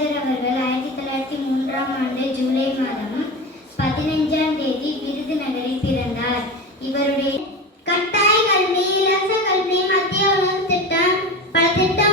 காமராஜர் அவர்கள் 1903ஆம் ஆண்டு ஜூலை மாதம் 15ஆம் தேதி விருதுநகரில் பிறந்தார். இவருடைய கட்டாய கல்வி, இலவச கல்வி, மத்திய உணவு திட்டம், பல திட்டம்